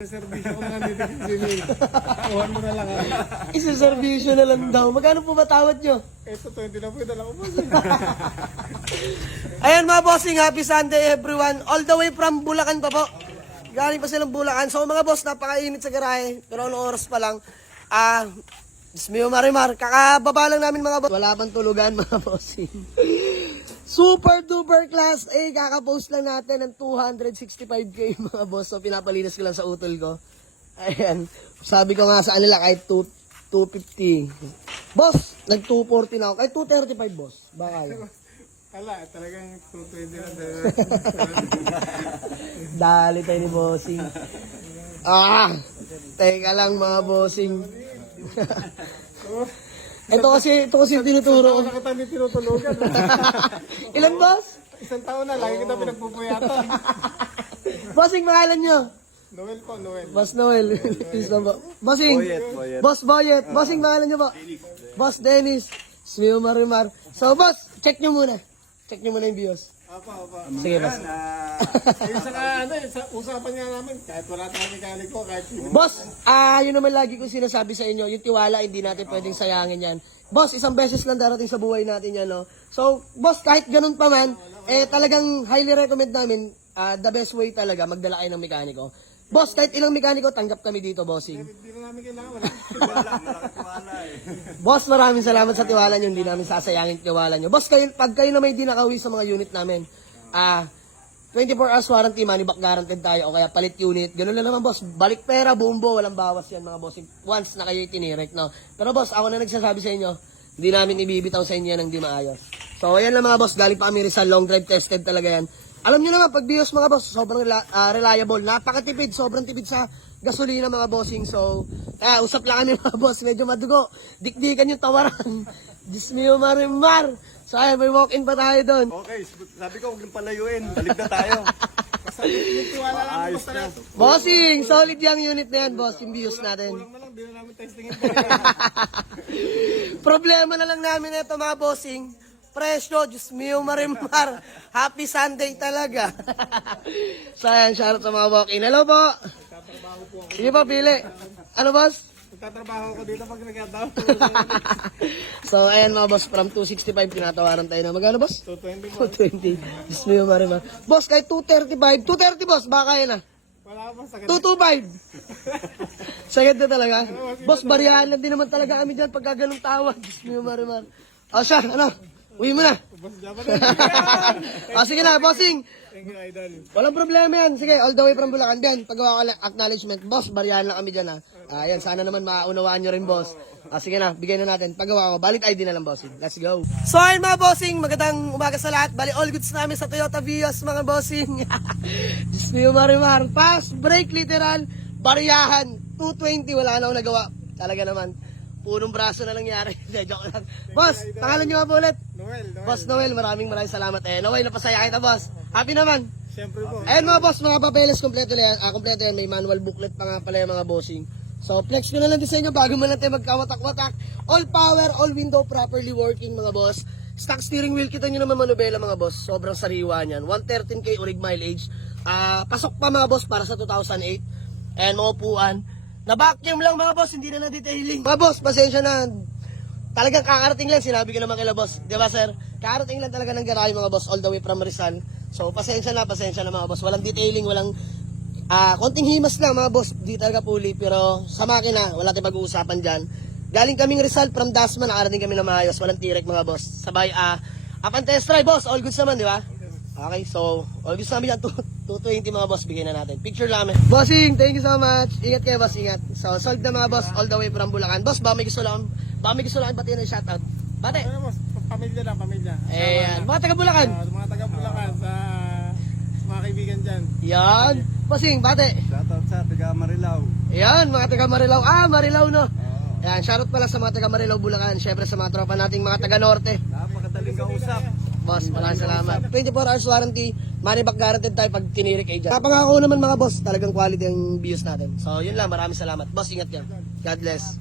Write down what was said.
Servisyo ko mga dito si May. Kuhan mo na lang ako. Isa-servisyo na lang daw. Magkano po ba tawad nyo? Ito, 20 na po. Dala ko po. Ayan mga bossing, happy Sunday everyone. All the way from Bulacan pa po. Galing pa silang Bulacan. So mga boss, napakainit sa garahe. Pero anong oras pa lang. Diyos mio Marimar, kakababa lang namin mga boss. Wala pang tulugan mga bossing. Super duper class A, kakapost lang natin ng 265k mga boss. So pinapalinis ko lang sa utol ko. Ayan, sabi ko nga sa kanila kahit 250. Boss, nag 240 na ako. Kahit 235 boss, baka yun. Ala, talagang 220 na. Dali tayo ni bossing. Teka lang mga bossing. Ito kasi yung tinuturo ko. Nakita niyo tinutulugan. Ilan boss? Isang taon na, lagi kita pinagpupuyatan. Bossing, pangalan nyo? Noel po, Noel. Boss Noel. Please lang po. Bossing. Boss Boyet. Bossing, pangalan nyo po? Boss Dennis. Smio Marimar. So boss, check nyo muna. Check nyo muna yung views. Apa. Sige boss. Yung sa usapan nga namin, kahit wala tayong mekaniko, kahit sino. Boss, yun naman lagi ko sinasabi sa inyo, yung tiwala, hindi natin pwedeng sayangin yan. Boss, isang beses lang darating sa buhay natin yan, no? So, boss, kahit ganun pa man, talagang highly recommend namin, the best way talaga, magdala kayo ng mekaniko. Boss, kahit ilang mekaniko, tanggap kami dito, bossing. Hindi na namin kailangan, wala. Boss, maraming salamat sa tiwala nyo, hindi namin sasayangin tiwala nyo. Boss, pag kayo na may di nakauwi sa mga unit namin, 24 hours warranty, money back guaranteed tayo, o kaya palit unit, ganoon lang naman boss, balik pera, bumbo, walang bawas yan mga bossing, once na kayo itinirect, no? Pero boss, ako na nagsasabi sa inyo, hindi namin ibibitaw sa inyo yan ng di maayos. So, ayan lang mga boss, galing pa kami Rizal, long drive tested talaga yan. Alam nyo naman, pag BIOS mga boss, sobrang reliable, napakatipid, sobrang tipid sa gasolina mga bossing. So, usap lang kami mga boss, medyo madugo, dikdikan yung tawaran. Diyos mio Marimar. So, ayan, may walk-in pa tayo doon. Okay, sabi ko huwag nang palayuin. Balik na tayo. Basta yung tiwala lang, Ayos basta na. na. Bossing, solid yung unit na yan, boss, yung BIOS natin. Kulang na lang, di na namin testingin. Problema na lang namin ito mga bossing. Presyo, Diyos mio Marimar. Happy Sunday talaga. So, ayan, shoutout sa mga walk-in. Hello po. Nagtatrabaho po ako. Sige po, pili. Ano, boss? Nagtatrabaho ko dito pag nagkataon. So, ayan mga boss, from 265, tinatawaran tayo na. Magkano, boss? 220 po. 220. Diyos mio Marimar. Boss, kahit 235. 230, boss, baka yan na. Wala pa sa 225. Sagad na talaga. Boss, bariyahan lang din naman talaga kami dyan pagka ganung tawag. Diyos mio Marimar. O siya, ano? Uwi mo na. Boss Java na. Sige na, bossing. Thank you, idol. Walang problema yan. Sige, all the way from Bulacan. Diyan, paggawa ko lang acknowledgement. Boss, bariyahan lang kami dyan ha. Ayan, sana naman maunawaan nyo rin, boss. Sige na, bigyan na natin. Paggawa ko, valid ID na lang, bossing. Let's go. So, ayun mga bossing, magandang umaga sa lahat. Bali, all goods namin sa Toyota Vios, mga bossing. Diyos mio Marimar. Fast break, literal. Bariyahan. 220, wala na akong nagawa. Talaga naman. Punong braso na nangyari. Joke lang. Boss, pangalan nyo nga po ulit. Noel. Boss Noel, maraming salamat. Naway, napasaya kita, boss. Happy naman. Siyempre po. Ayun mga boss, mga papeles kompleto yan. Kompleto yan, may manual booklet pa nga pala yung mga bossing. So, flex ko na lang din sa inyo bago man natin magkawatak-watak. All power, all window, properly working mga boss. Stock steering wheel, kita nyo naman manubela mga boss. Sobrang sariwa niyan. 113k orig mileage. Pasok pa mga boss para sa 2008. And mga upuan. Na-vacuum lang mga boss, hindi na na-detailing. Mga boss, pasensya na. Talagang kakarating lang, sinabi ko naman kila boss. Di ba sir? Kakarating lang talaga ng garahe mga boss, all the way from Rizal. So, pasensya na mga boss. Walang detailing, walang konting himas lang mga boss. Di talaga puli, pero sa makina, wala tayong pag-uusapan dyan. Galing kaming Rizal from Dasma, nakarating kami na maayos. Walang tirek mga boss. Sabay, up and test drive boss, all goods naman, di ba? Okay, so, all goods namin yan. 220 mga boss, bigyan na natin. Picture namin. Bossing, thank you so much. Ingat kayo boss, ingat. So, solved na mga boss, all the way from Bulacan. Boss, baka may gusto lang batiin ng shoutout. Bate. Ano boss, pamilya lang, pamilya. Ayan, mga taga Bulacan. Mga taga Bulacan sa mga kaibigan dyan. Yan. Bossing, bate. Shoutout sa taga Marilao. Ayan, mga taga Marilao. Marilao no. Ayan, shoutout pala sa mga taga Marilao, Bulacan. Siyempre sa mga tropa nating mga taga Norte. Napakadaling kausap. Boss, maraming salamat. 24 hours warranty, money back guaranteed tayo pag tinirik kayo dyan. Napangako naman mga boss, talagang quality ang BIOS natin. So, yun lang, maraming salamat. Boss, ingat yan. God bless.